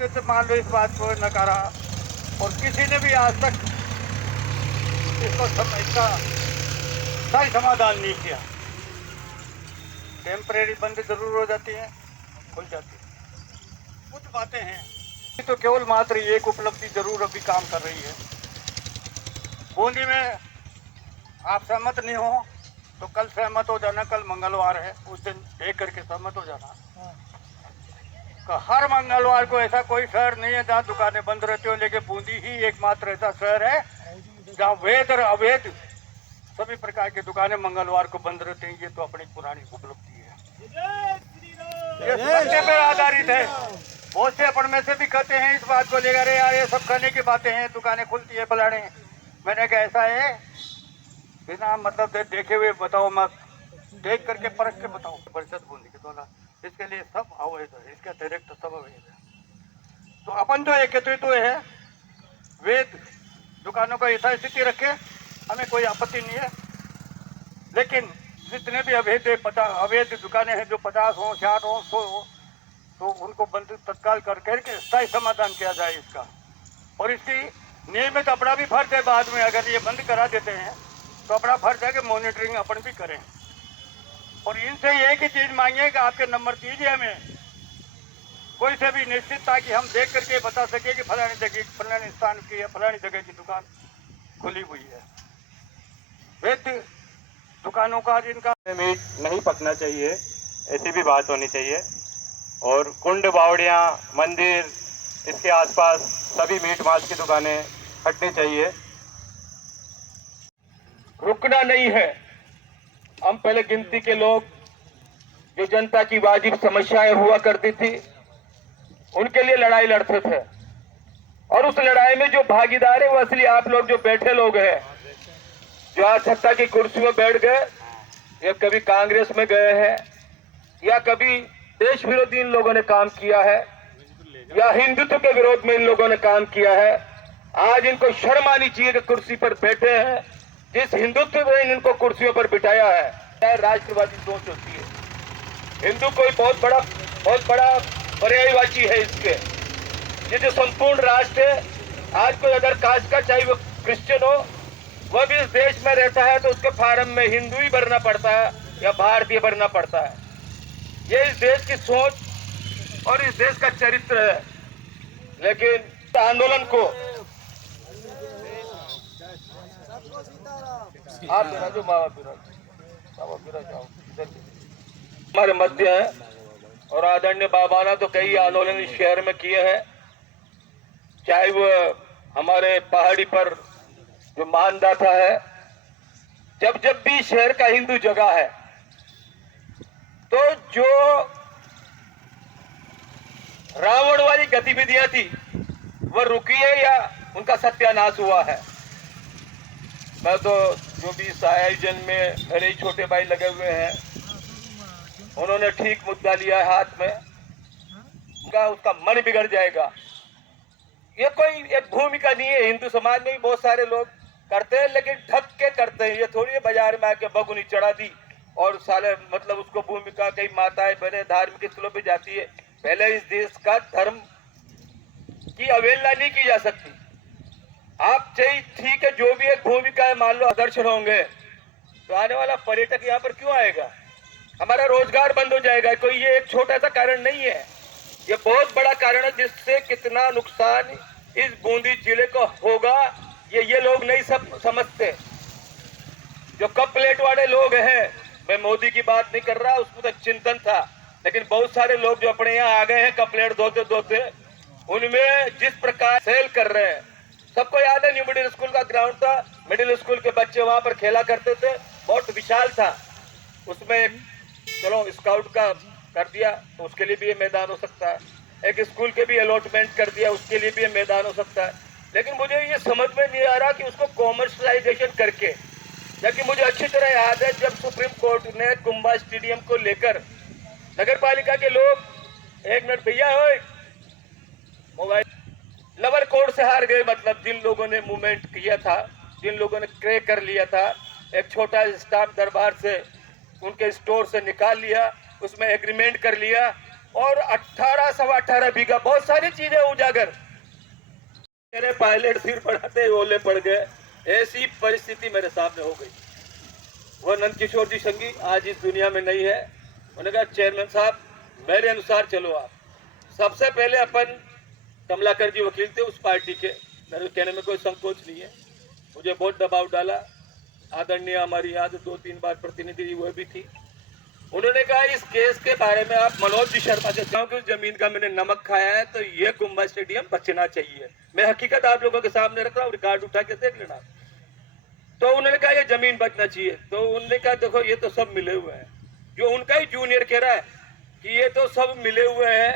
से मान लो इस बात को नकारा और किसी ने भी आज तक इसका सही समाधान नहीं किया। टेम्परेरी बंद जरूर हो जाती है, खुल जाती है, कुछ बातें हैं तो केवल मात्र एक उपलब्धि जरूर अभी काम कर रही है। बूंदी में आप सहमत नहीं हो तो कल सहमत हो जाना, कल मंगलवार है, उस दिन देख करके सहमत हो जाना। हर मंगलवार को ऐसा कोई शहर नहीं है जहाँ दुकानें बंद रहती हो, लेकिन बूंदी ही एकमात्र ऐसा शहर है जहाँ वैध और अवैध सभी प्रकार की दुकानें मंगलवार को बंद रहती हैं। ये तो अपनी पुरानी उपलब्धि है, ये सत्य पर आधारित है। बहुत से अपन में से भी कहते हैं इस बात को लेकर, यार ये सब कहने की बातें हैं, दुकानें खुलती है फलाने। मैंने कहा ऐसा है, बिना मतलब देखे हुए बताओ मत, देख करके परख के बताओ। परिषद बूंदी के द्वारा इसके लिए सब अवैध है, इसका डायरेक्ट सब अवैध है। तो अपन तो एकत्रित हुए हैं, वैध दुकानों का यथास्थिति रखे, हमें कोई आपत्ति नहीं है। लेकिन जितने भी अवैध दुकानें हैं, जो 50 हो, 60 हो, 100 हो, तो उनको बंद तत्काल करके स्थायी समाधान किया जाए इसका। और इसकी नियमित अपना भी फर्ज है, बाद में अगर ये बंद करा देते हैं तो अपना फर्ज है कि मॉनिटरिंग अपन भी करें। और इनसे एक ही चीज मांगिए कि आपके नंबर दीजिए हमें, कोई से भी निश्चित, ताकि हम देख करके बता सके कि फलानी जगह, फलाने स्थान की या फलानी जगह की दुकान खुली हुई है। वैध दुकानों का जिनका मीट नहीं पकना चाहिए, ऐसी भी बात होनी चाहिए। और कुंड, बावड़ियाँ, मंदिर, इसके आसपास सभी मीट मांस की दुकानें हटनी चाहिए। रुकना नहीं है। हम पहले गिनती के लोग, जो जनता की वाजिब समस्याएं हुआ करती थी, उनके लिए लड़ाई लड़ते थे। और उस लड़ाई में जो भागीदार है वो असली आप लोग, जो बैठे लोग हैं, जो आज सत्ता की कुर्सी में बैठ गए, या कभी कांग्रेस में गए हैं, या कभी देश विरोधी इन लोगों ने काम किया है, या हिंदुत्व के विरोध में इन लोगों ने काम किया है। आज इनको शर्म आनी चाहिए कि कुर्सी पर बैठे हैं, जिस हिंदुत्व ने इनको कुर्सियों पर बिठाया है। राष्ट्रवादी सोच होती है, हिंदू कोई बहुत बड़ा पर्यायवाची है इसके। ये जो संपूर्ण राष्ट्र है, आज कोई अदर कास्ट का, चाहे वो क्रिश्चियन हो, वह भी इस देश में रहता है तो उसके फार्म में हिंदू ही भरना पड़ता है या भारतीय भरना पड़ता है। ये इस देश की सोच और इस देश का चरित्र है। लेकिन आंदोलन को आप जो बाबा जाओ, हमारे मध्य है। और आदरणीय बाबा ने तो कई आंदोलन इस शहर में किए हैं, चाहे वो हमारे पहाड़ी पर जो मानदाता है, जब भी शहर का हिंदू जगह है, तो जो रावण वाली गतिविधियां थी वह रुकी है या उनका सत्यानाश हुआ है। मैं तो जो भी इस आयोजन में मेरे छोटे भाई लगे हुए हैं, उन्होंने ठीक मुद्दा लिया है हाथ में, उसका मन बिगड़ जाएगा। ये कोई एक भूमिका नहीं है, हिंदू समाज में भी बहुत सारे लोग करते हैं, लेकिन ढक के करते हैं। ये थोड़ी बाजार में आके बगुनी चढ़ा दी और साले मतलब उसको भूमिका, कई माताएं बहनें धार्मिक स्थलों पे जाती है। पहले इस देश का धर्म की अवहेलना नहीं की जा सकती। आप चाहिए ठीक है, जो भी एक भूमिका है, मान लो आदर्शन होंगे तो आने वाला पर्यटक यहाँ पर क्यों आएगा? हमारा रोजगार बंद हो जाएगा। कोई ये एक छोटा सा कारण नहीं है, ये बहुत बड़ा कारण है, जिससे कितना नुकसान इस बूंदी जिले को होगा ये लोग नहीं समझते। जो कप प्लेट वाले लोग हैं, मैं मोदी की बात नहीं कर रहा, उसमें तो चिंतन था, लेकिन बहुत सारे लोग जो अपने यहाँ आ गए हैं कप प्लेट धोते, उनमें जिस प्रकार सेल कर रहे हैं, सबको याद है न्यू मिडिल स्कूल का ग्राउंड था, मिडिल स्कूल के बच्चे वहां पर खेला करते थे, बहुत विशाल था। उसमें चलो स्काउट का कर दिया तो उसके लिए भी ये मैदान हो सकता है, एक स्कूल के भी अलॉटमेंट कर दिया उसके लिए भी ये मैदान हो सकता है। लेकिन मुझे ये समझ में नहीं आ रहा कि उसको कॉमर्शलाइजेशन करके, जबकि मुझे अच्छी तरह याद है जब सुप्रीम कोर्ट ने कुंभा स्टेडियम को लेकर नगर पालिका के लोग, एक मिनट भैया हो, मोबाइल, लोअर कोर्ट से हार गए। मतलब जिन लोगों ने मूवमेंट किया था, जिन लोगों ने क्रय कर लिया था, एक छोटा स्टाफ दरबार से उनके स्टोर से निकाल लिया, उसमें एग्रीमेंट कर लिया और 18 सवा 18 बीघा, बहुत सारी चीजें उजागर। मेरे पायलट सिर पढ़ाते ओले पड़ गए, ऐसी परिस्थिति मेरे सामने हो गई। वो नंदकिशोर जी संगी आज इस दुनिया में नहीं है। उन्होंने कहा चेयरमैन साहब मेरे अनुसार चलो आप। सबसे पहले अपन कमलाकर जी वकील थे उस पार्टी के, मेरे कहने में कोई संकोच नहीं है। मुझे बहुत दबाव डाला, आदरणीय हमारी यहाँ से 2-3 बार प्रतिनिधि वो भी थी। उन्होंने कहा इस केस के बारे में आप मनोज जी शर्मा से जाओ कि जमीन का मैंने नमक खाया है तो ये कुंभा स्टेडियम बचना चाहिए। मैं हकीकत आप लोगों के सामने रख रहा हूँ, रिकॉर्ड उठा के देख लेना। तो उन्होंने कहा ये जमीन बचना चाहिए। तो उन्होंने कहा देखो ये तो सब मिले हुए हैं, जो उनका ही जूनियर कह रहा है कि ये तो सब मिले हुए हैं,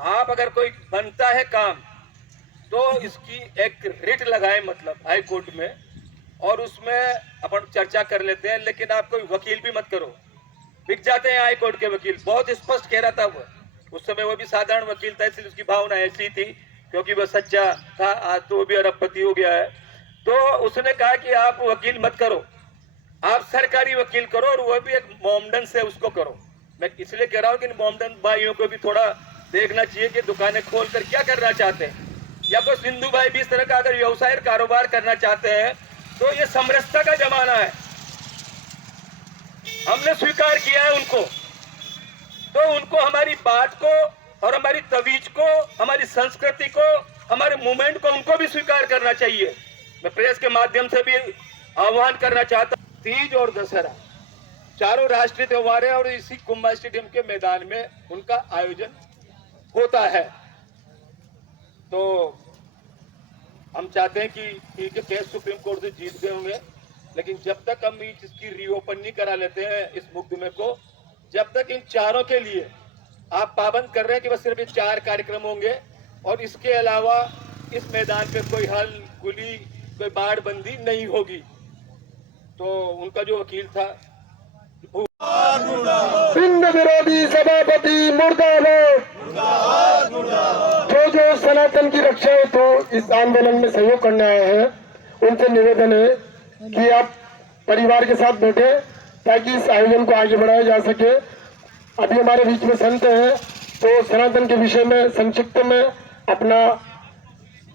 आप अगर कोई बनता है काम तो इसकी एक रिट लगाए मतलब हाई कोर्ट में, और उसमें अपन चर्चा कर लेते हैं, लेकिन आप कोई वकील भी मत करो, बिक जाते हैं हाई कोर्ट के वकील। बहुत स्पष्ट कह रहा था वो, उस समय वो भी साधारण वकील था इसलिए उसकी भावना ऐसी थी क्योंकि वह सच्चा था। आज तो वो भी अरबपति हो गया है। तो उसने कहा कि आप वकील मत करो, आप सरकारी वकील करो, और वो भी एक मोमडन से उसको करो। मैं इसलिए कह रहा हूँ कि मोमडन भाइयों को भी थोड़ा देखना चाहिए कि दुकानें खोल कर क्या करना चाहते हैं, या कोई सिंधु भाई भी इस तरह का अगर व्यवसाय कारोबार करना चाहते हैं तो ये समरसता का जमाना है। हमने स्वीकार किया है उनको, तो उनको हमारी बात को और हमारी तवीज को, हमारी संस्कृति को, हमारे मूवमेंट को उनको भी स्वीकार करना चाहिए। मैं प्रेस के माध्यम से भी आह्वान करना चाहता हूं, तीज और दशहरा चारों राष्ट्रीय त्योहार है और इसी कुंभा स्टेडियम के मैदान में उनका आयोजन होता है। तो हम चाहते हैं कि ठीक है केस सुप्रीम कोर्ट से जीत गए होंगे, लेकिन जब तक हम इसकी रीओपन नहीं करा लेते हैं इस मुकदमे को, जब तक इन चारों के लिए आप पाबंद कर रहे हैं कि बस सिर्फ 4 कार्यक्रम होंगे और इसके अलावा इस मैदान पे कोई हल गुली कोई बाढ़ बंदी नहीं होगी। तो उनका जो वकील था सिंध विरोधी सभापति मुर्दाबाद, जो सनातन की रक्षा है तो इस आंदोलन में सहयोग करने आए हैं, उनसे निवेदन है कि आप परिवार के साथ बैठे ताकि इस आयोजन को आगे बढ़ाया जा सके। अभी हमारे बीच में संत हैं तो सनातन के विषय में संक्षिप्त में अपना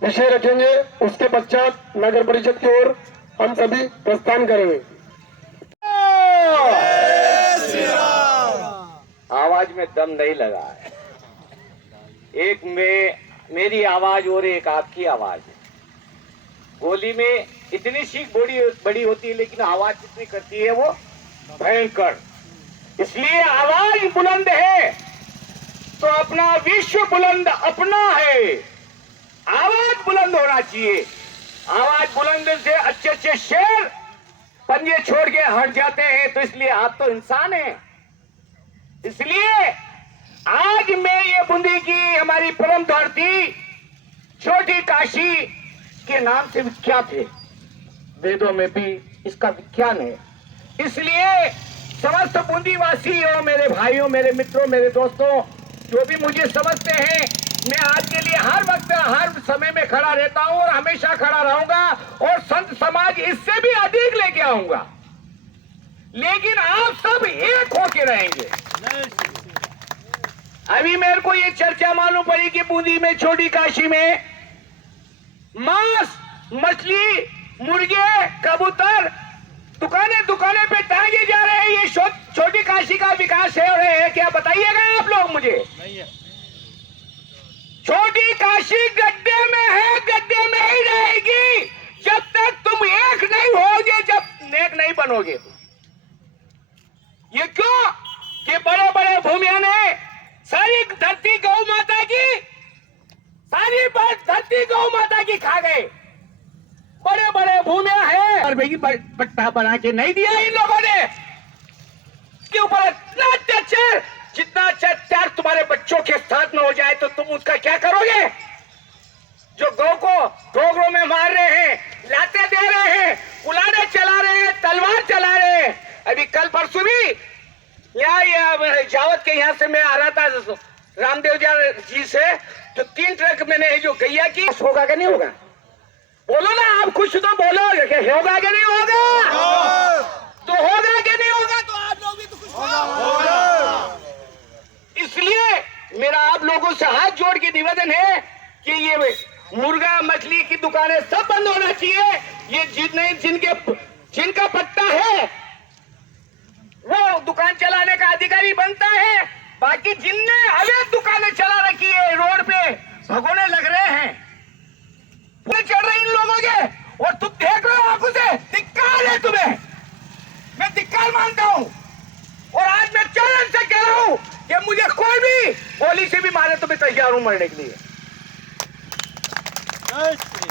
विषय रखेंगे, उसके पश्चात नगर परिषद की ओर हम सभी प्रस्थान करेंगे। आवाज में दम नहीं लगा है, एक मेरी आवाज और एक आपकी आवाज है। गोली में इतनी सीख बड़ी होती है लेकिन आवाज कितनी करती है वो भयंकर। इसलिए आवाज बुलंद है तो अपना विश्व बुलंद अपना है। आवाज बुलंद होना चाहिए। आवाज बुलंद से अच्छे अच्छे शेर पंजे छोड़ के हट जाते हैं। तो इसलिए आप तो इंसान हैं। इसलिए आज मैं ये बूंदी की हमारी परम धरती छोटी काशी के नाम से विख्यात है, वेदों में भी इसका विख्यान है। इसलिए समस्त बूंदीवासी और मेरे भाइयों, मेरे मित्रों, मेरे दोस्तों जो भी मुझे समझते हैं, मैं आज के लिए हर वक्त हर समय में खड़ा रहता हूं और हमेशा खड़ा रहूंगा और संत समाज इससे भी अधिक लेके आऊंगा। लेकिन आप सब एक होके रहेंगे। अभी मेरे को ये चर्चा मालूम पड़ी कि बूंदी में छोटी काशी में मांस, मछली, मुर्गे, कबूतर दुकाने पे टांगे जा रहे हैं। ये छोटी काशी का विकास है और है क्या? बताइएगा आप लोग मुझे। नहीं है। छोटी काशी गड्ढे में है, गड्ढे में ही रहेगी जब तक तुम एक नहीं होगे, जब नेक नहीं बनोगे। ये क्यों कि बड़े बड़े भूमिया ने सारी धरती गौ माता की, सारी धरती गौ माता की खा गए। बड़े बड़े भूमिया है और भाई पट्टा बना के नहीं दिया इन लोगों ने। इसके ऊपर इतना अत्याचार, जितना अत्याचार तुम्हारे बच्चों के साथ में हो जाए तो तुम उसका क्या करोगे? जो गौ को गोगरों में मार रहे हैं, लाते दे रहे हैं, उलाने चला रहे हैं, तलवार चला रहे हैं। अभी कल परसों भी यहाँ जावत के यहाँ से मैं आ रहा था रामदेव जी से, तो 3 ट्रक मैंने जो गैया की, होगा कि नहीं होगा? बोलो ना, आप खुश तो बोलो, होगा कि नहीं होगा? तो होगा कि नहीं होगा? तो आप लोग भी तो खुश हो। इसलिए मेरा आप लोगों से हाथ जोड़ के निवेदन है कि ये मुर्गा मछली की दुकानें सब बंद होना चाहिए। ये जिनका पट्टा है वो दुकान चलाने का अधिकारी बनता है, बाकी जिनने अवैध दुकानें चला रखी है रोड पे भगोने लग रहे हैं, पूरे चढ़ रहे इन लोगों के, और तुम देख रहे हो आंखों से। धिक्कार है तुम्हें, मैं धिक्कार मानता हूं। और आज मैं चैलेंज से कह रहा हूं कि मुझे कोई भी गोली से भी मारे तो मैं तैयार हूं मरने के लिए,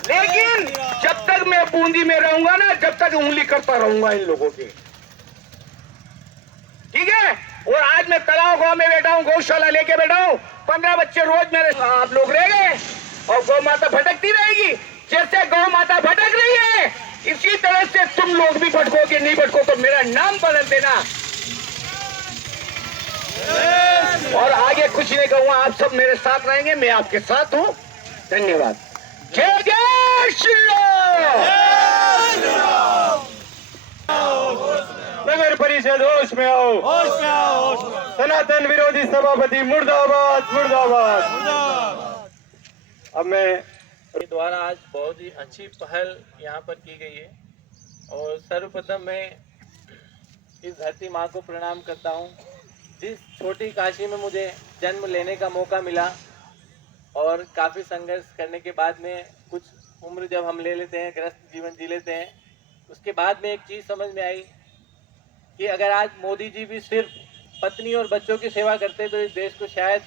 लेकिन जब तक मैं बूंदी में रहूंगा ना, जब तक उंगली करता रहूंगा इन लोगों की, ठीक है। और आज मैं तलाव गांव में बैठा हूं, गौशाला लेके बैठा हूं, 15 बच्चे रोज मेरे आप लोग रह गए, और गौ माता भटकती रहेगी। जैसे गौ माता भटक रही है, इसी तरह से तुम लोग भी भटकोगे, नहीं भटको तो मेरा नाम बदल देना। और आगे कुछ नहीं कहूंगा, आप सब मेरे साथ रहेंगे, मैं आपके साथ हूं। धन्यवाद। जय जय श्री राम। नगर परिषद होश में आओ, सनातन विरोधी सभापति मुर्दाबाद मुर्दाबाद। अब मैं के द्वारा आज बहुत ही अच्छी पहल यहाँ पर की गई है, और सर्वप्रथम मैं इस धरती माँ को प्रणाम करता हूँ जिस छोटी काशी में मुझे जन्म लेने का मौका मिला, और काफ़ी संघर्ष करने के बाद में कुछ उम्र जब हम ले लेते हैं, ग्रस्त जीवन जी लेते हैं, उसके बाद में एक चीज़ समझ में आई कि अगर आज मोदी जी भी सिर्फ पत्नी और बच्चों की सेवा करते तो इस देश को शायद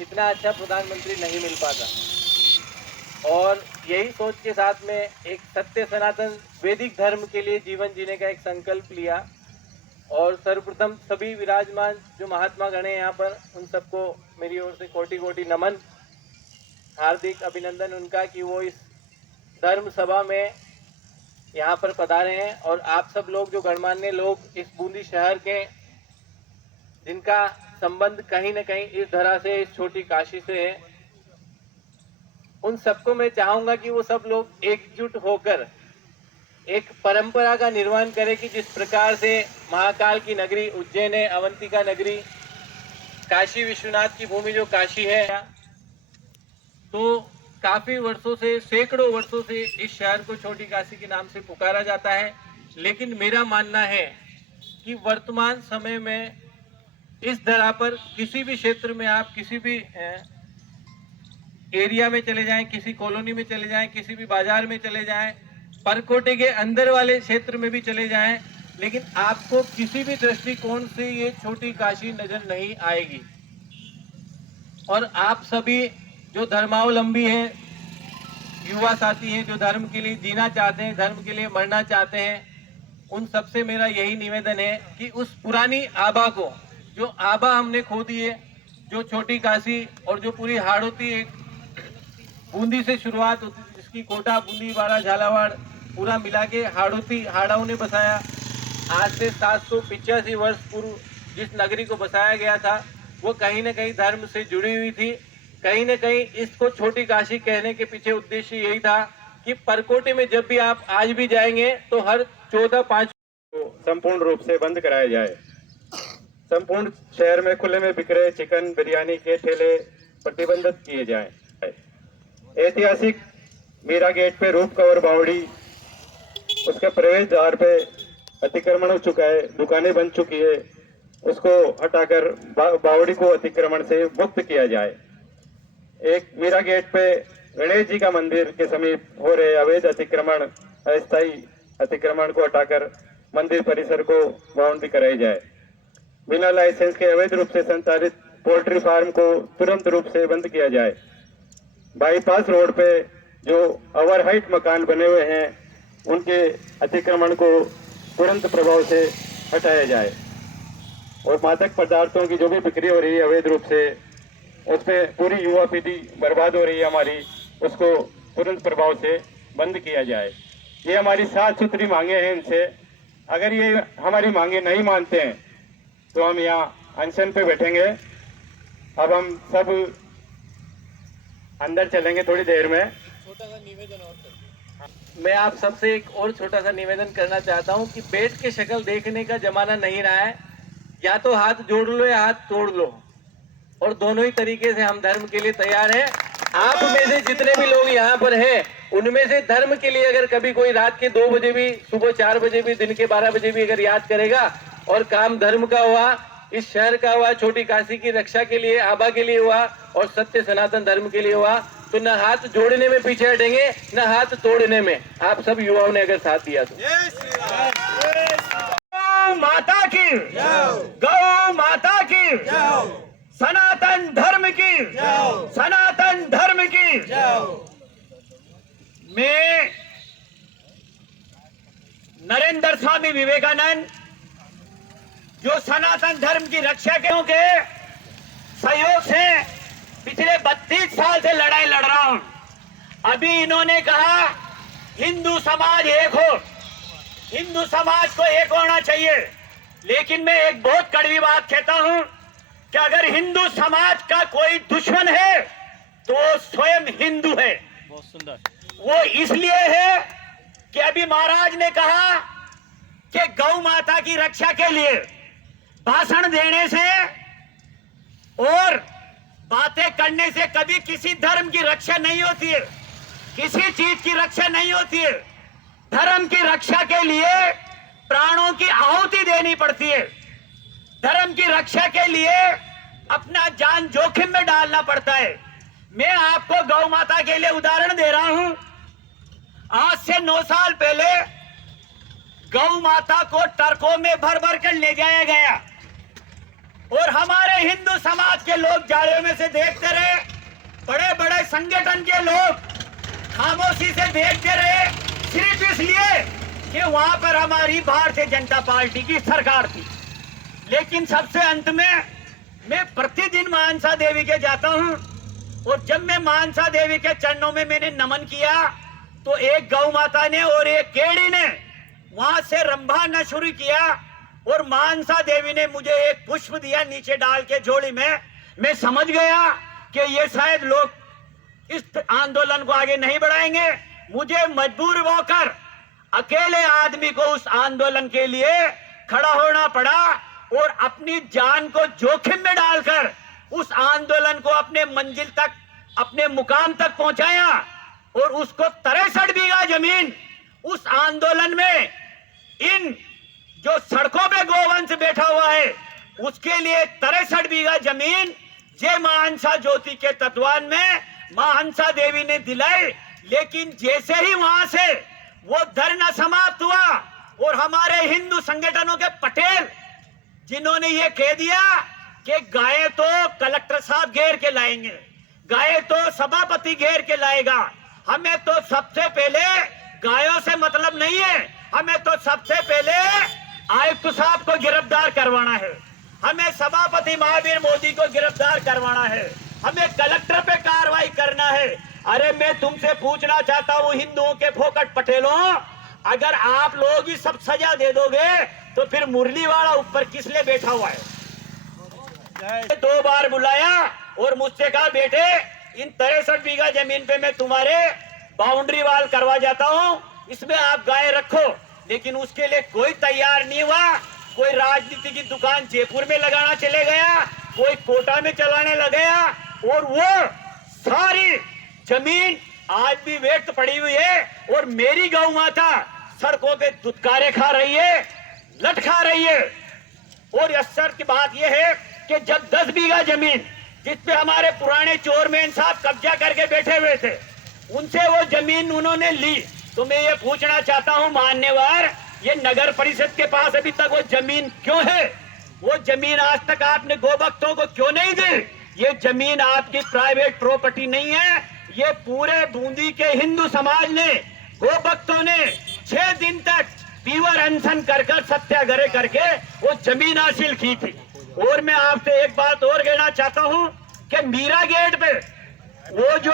इतना अच्छा प्रधानमंत्री नहीं मिल पाता। और यही सोच के साथ में एक सत्य सनातन वैदिक धर्म के लिए जीवन जीने का एक संकल्प लिया, और सर्वप्रथम सभी विराजमान जो महात्मा गण हैं यहाँ पर, उन सबको मेरी ओर से कोटि कोटि नमन, हार्दिक अभिनंदन उनका कि वो इस धर्म सभा में यहाँ पर पधारे हैं। और आप सब लोग जो गणमान्य लोग इस बूंदी शहर के, जिनका संबंध कहीं न कहीं इस धरा से, इस छोटी काशी से है, उन सबको मैं चाहूँगा कि वो सब लोग एकजुट होकर एक परंपरा का निर्माण करें कि जिस प्रकार से महाकाल की नगरी उज्जैन है, अवंतिका नगरी, काशी विश्वनाथ की भूमि जो काशी है, तो काफ़ी वर्षों से, सैकड़ों वर्षों से इस शहर को छोटी काशी के नाम से पुकारा जाता है। लेकिन मेरा मानना है कि वर्तमान समय में इस धरा पर किसी भी क्षेत्र में आप किसी भी एरिया में चले जाएं, किसी कॉलोनी में चले जाएं, किसी भी बाजार में चले जाएं, परकोटे के अंदर वाले क्षेत्र में भी चले जाएं, लेकिन आपको किसी भी दृष्टिकोण से ये छोटी काशी नजर नहीं आएगी। और आप सभी जो धर्मावलंबी हैं, युवा साथी हैं, जो धर्म के लिए जीना चाहते हैं, धर्म के लिए मरना चाहते हैं, उन सबसे मेरा यही निवेदन है कि उस पुरानी आभा को, जो आभा हमने खो दी है, जो छोटी काशी और जो पूरी हाड़ौती, एक बूंदी से शुरुआत होती, जिसकी कोटा, बूंदी, बाड़ा, झालावाड़ पूरा मिला के हाड़ाओं ने बसाया। आज से 785 वर्ष पूर्व जिस नगरी को बसाया गया था, वो कहीं न कहीं धर्म से जुड़ी हुई थी। कहीं न कहीं इसको छोटी काशी कहने के पीछे उद्देश्य यही था कि परकोटे में जब भी आप आज भी जाएंगे तो हर 14-5 को संपूर्ण रूप से बंद कराया जाए। संपूर्ण शहर में खुले में बिक रहे चिकन बिरयानी के ठेले प्रतिबंधित किए जाएं। ऐतिहासिक मीरा गेट पे रूप कवर बावड़ी, उसके प्रवेश द्वार पे अतिक्रमण हो चुका है, दुकानें बन चुकी है, उसको हटाकर बावड़ी को अतिक्रमण से मुक्त किया जाए। एक मीरा गेट पे गणेश जी का मंदिर के समीप हो रहे अवैध अतिक्रमण, अस्थायी अतिक्रमण को हटाकर मंदिर परिसर को बाउंड्री कराई जाए। बिना लाइसेंस के अवैध रूप से संचालित पोल्ट्री फार्म को तुरंत रूप से बंद किया जाए। बाईपास रोड पे जो ओवर हाइट मकान बने हुए हैं, उनके अतिक्रमण को तुरंत प्रभाव से हटाया जाए। और मादक पदार्थों की जो भी बिक्री हो रही है अवैध रूप से, उसमें पूरी युवा पीढ़ी बर्बाद हो रही है हमारी, उसको तुरंत प्रभाव से बंद किया जाए। ये हमारी साफ सुथरी मांगे हैं इनसे। अगर ये हमारी मांगे नहीं मानते हैं तो हम यहाँ अनशन पे बैठेंगे। अब हम सब अंदर चलेंगे थोड़ी देर में। छोटा सा निवेदन और मैं आप सबसे एक और छोटा सा निवेदन करना चाहता हूं कि बैठ के शक्ल देखने का जमाना नहीं रहा है। या तो हाथ जोड़ लो या हाथ तोड़ लो। और दोनों ही तरीके से हम धर्म के लिए तैयार हैं। आप में से जितने भी लोग यहाँ पर हैं, उनमें से धर्म के लिए अगर कभी कोई रात के 2 बजे भी, सुबह 4 बजे भी, दिन के 12 बजे भी अगर याद करेगा और काम धर्म का हुआ, इस शहर का हुआ, छोटी काशी की रक्षा के लिए, आबा के लिए हुआ और सत्य सनातन धर्म के लिए हुआ, तो न हाथ जोड़ने में पीछे हटेंगे, न हाथ तोड़ने में। आप सब युवाओं ने अगर साथ दिया तो। गौ माता की, गौ माता की, सनातन धर्म की, सनातन धर्म की। मैं नरेंद्र स्वामी विवेकानंद, जो सनातन धर्म की रक्षा के सहयोग से पिछले 32 साल से लड़ाई लड़ रहा हूं। अभी इन्होंने कहा हिंदू समाज एक हो, हिंदू समाज को एक होना चाहिए, लेकिन मैं एक बहुत कड़वी बात कहता हूं कि अगर हिंदू समाज का कोई दुश्मन है तो वो स्वयं हिंदू है। बहुत सुंदर। वो इसलिए है कि अभी महाराज ने कहा कि गौ माता की रक्षा के लिए भाषण देने से और बातें करने से कभी किसी धर्म की रक्षा नहीं होती है, किसी चीज की रक्षा नहीं होती है। धर्म की रक्षा के लिए प्राणों की आहुति देनी पड़ती है। धर्म की रक्षा के लिए अपना जान जोखिम में डालना पड़ता है। मैं आपको गौ माता के लिए उदाहरण दे रहा हूं। आज से 9 साल पहले गौ माता को ट्रकों में भर भर कर ले जाया गया और हमारे हिंदू समाज के लोग जाड़े में से देखते रहे, बड़े बड़े संगठन के लोग खामोशी से देखते रहे, सिर्फ इसलिए कि वहां पर हमारी भारतीय जनता पार्टी की सरकार थी। लेकिन सबसे अंत में मैं प्रतिदिन मानसा देवी के जाता हूं और जब मैं मानसा देवी के चरणों में मैंने नमन किया तो एक गौ माता ने और एक केड़ी ने वहां से रंभाना शुरू किया और मानसा देवी ने मुझे एक पुष्प दिया नीचे डाल के झोली में। मैं समझ गया कि ये शायद लोग इस आंदोलन को आगे नहीं बढ़ाएंगे। मुझे मजबूर होकर अकेले आदमी को उस आंदोलन के लिए खड़ा होना पड़ा और अपनी जान को जोखिम में डालकर उस आंदोलन को अपने मंजिल तक, अपने मुकाम तक पहुंचाया और उसको 63 बीघा जमीन उस आंदोलन में इन जो सड़कों पे गोवंश बैठा हुआ है उसके लिए 63 बीघा जमीन जय महाहंसा ज्योति के तत्वान में महाहंसा देवी ने दिलाई। लेकिन जैसे ही वहां से वो धरना समाप्त हुआ और हमारे हिंदू संगठनों के पटेल जिन्होंने ये कह दिया कि गाय तो कलेक्टर साहब घेर के लाएंगे, गाय तो सभापति घेर के लाएगा, हमें तो सबसे पहले गायों से मतलब नहीं है, हमें तो सबसे पहले आयुक्त साहब को गिरफ्तार करवाना है, हमें सभापति महावीर मोदी को गिरफ्तार करवाना है, हमें कलेक्टर पे कार्रवाई करना है। अरे मैं तुमसे पूछना चाहता हूँ हिंदुओं के फोकट पटेलों, अगर आप लोग ही सब सजा दे दोगे तो फिर मुरली वाला ऊपर किस लिए बैठा हुआ है? 2 बार बुलाया और मुझसे कहा बेटे इन 63 बीघा जमीन पे मैं तुम्हारे बाउंड्री वाल करवा जाता हूँ, इसमें आप गाय रखो। लेकिन उसके लिए कोई तैयार नहीं हुआ। कोई राजनीति की दुकान जयपुर में लगाना चले गया, कोई कोटा में चलाने लग गया और वो सारी जमीन आज भी व्यक्त पड़ी हुई है और मेरी गौ माता सड़कों पे दुत्कारे खा रही है, लट खा रही है। और असर की बात यह है कि जब 10 बीघा जमीन जिसपे हमारे पुराने चोरमैन साहब कब्जा करके बैठे हुए थे उनसे वो जमीन उन्होंने ली, तो मैं ये पूछना चाहता हूं मान्यवर, ये नगर परिषद के पास अभी तक वो जमीन क्यों है? वो जमीन आज तक आपने गोभक्तों को क्यों नहीं दी? ये जमीन आपकी प्राइवेट प्रॉपर्टी नहीं है, ये पूरे बूंदी के हिंदू समाज ने, गोभक्तों ने 6 दिन तक पीवर अनशन कर सत्याग्रह करके वो जमीन हासिल की थी। और मैं आपसे एक बात और कहना चाहता हूं कि मीरा गेट पे वो जो